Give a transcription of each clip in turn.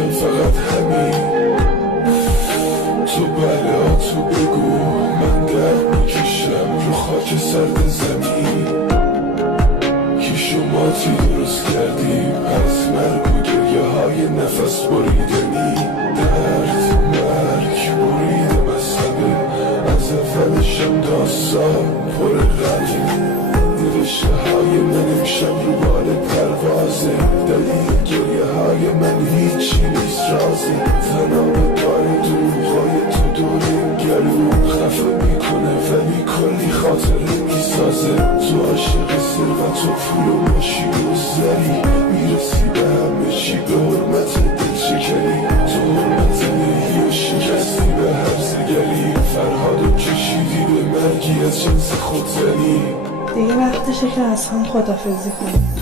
میگم فقط همین. تو بلا تو بگو من درد میکشم رو خاک سرد زمین که شما درست کردیم از مرگ و گریه های نفس بریدنی. درد مرگ بریدم از همه، از اولشم داستان پر غمه. نوشته های من امشب رو بال پروازه، دلیل گریه های من هیچی نیست رازه. تناب دار دروغای تو دور این گلو خفه میکنه ولی کلی خاطره میسازه. تو عاشق ثروت و پول و ماشین و زری میرسی به همه چی به حرمت دل شکری. تو حرمت مهی و شکستی به هرزگری، فرهادو کشیدی به مرگی از جنس خودزنی. دیگه وقتشه که از هم خدافزی کنیم.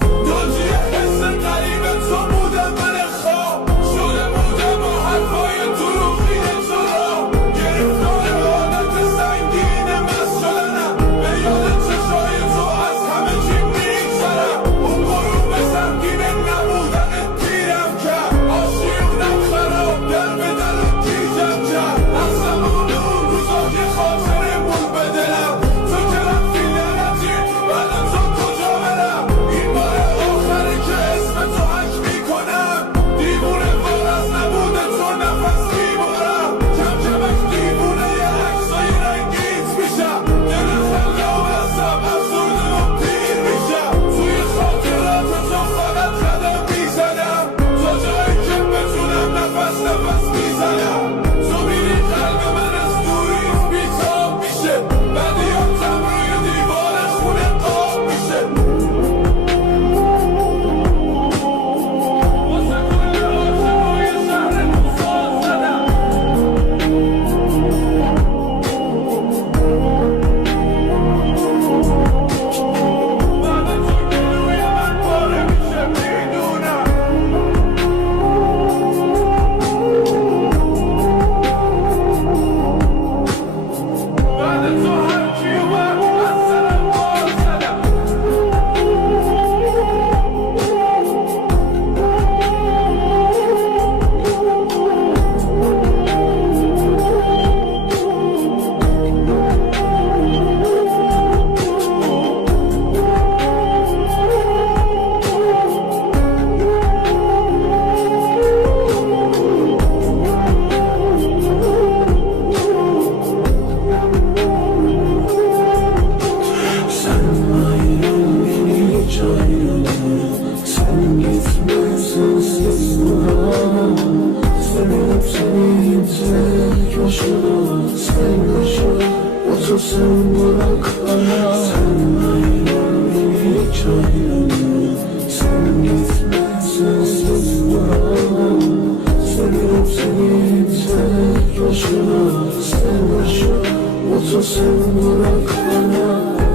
داجیه حس قریب تو بودم من خواب شده بودم و حرفای دروغی تو را گرفتار عادت سنگین مست شدنم. به یاد چشای تو از همه چی میگذرم. اون غروب سنگین نبودن دیرم کرد، عاشقونم خراب در به در و گیجم کرد. از زمان اون روزا که خاطرمون به دلم تو که رفتی لعنتی بعد از تو کجا برم. این بار آخری که اسم تو حک میکنم، دیوونه وار از نبود تو نفس میبارم. کم کمک دیوونه یه عکسای رنگیت میشم، دل خلاب ازم افزوده و پیر میشم. توی خاطرات تو فقط قدم میزنم تا جایی که بتونم نفس میزنم. تو میری قلب من از دوری بیتاب میشه، بدیاتم روی دیوار خونه قاب میشه. واسه کل آشقای شهر موساد زدم. بعد تو که روی من پاره میشه میدونم. بعد تو هر کی اومد از سرم بال زدم.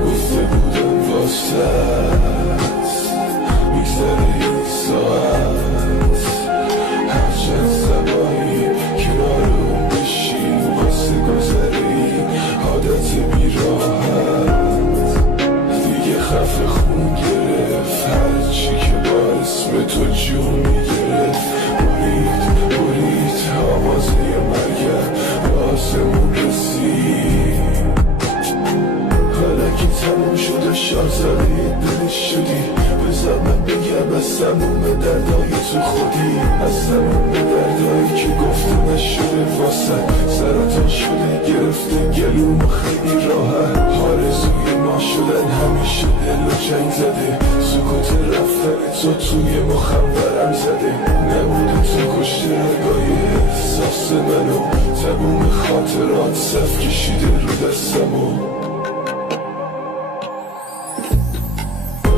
گفته بودم واسط میگذره این ساعت، هرچند زبایی کنار اون بشین واسه گذره این عادت بیراحت. دیگه خفه خون گرفت هرچی که با اسم تو جون میگرفت. برید آوازه مرگم به آسمون رسید. حالا که تموم شده شازده دلش شدی، بذار من بگم از تموم دردای تو خودی، از تموم دردایی که گفته نشده واسه سرطان شده گرفته گلوم خیلی راحت. آرزوی ما شدن همیشه دل و جنگ زده، سکوت رفتن تو توی مخم برم زده. نبوده تو کشته رگای احساس منو، تموم خاطرات صف کشیده رو دستمو.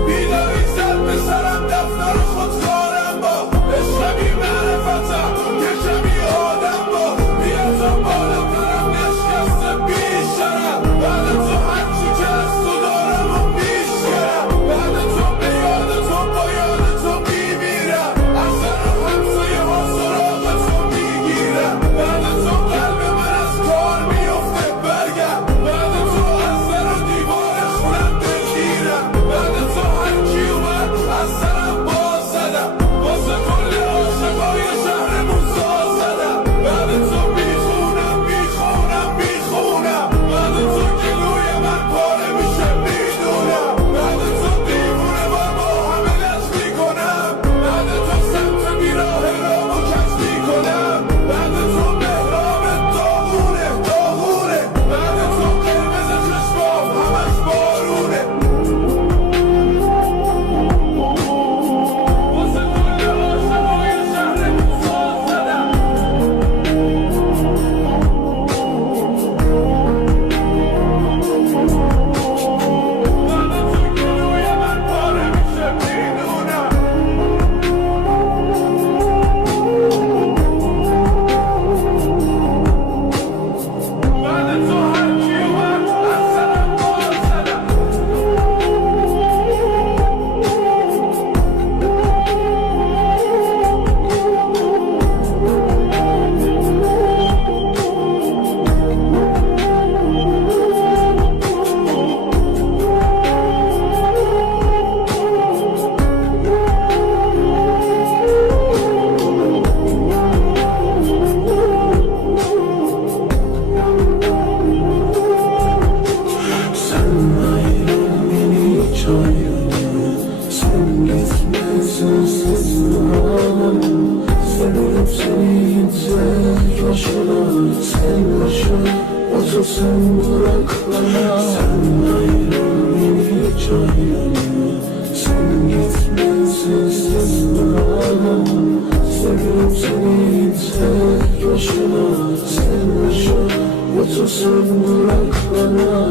بیداری زد به سرم دفتر خودکارم با عشق بی معرفتم که کمی آدم با بیازم بالاترم نشکسته بیشترم. بعد تو هرچی که از تو دارم و بیشترم، بعد تو به یاد تو با یاد تو میمیرم. از سر و همسایه ها سراغ تو میگیرم. بعد تو قلب من از کار میفته برگم. بعد تو boşuna, sen boşuna. Otursun bırak bana.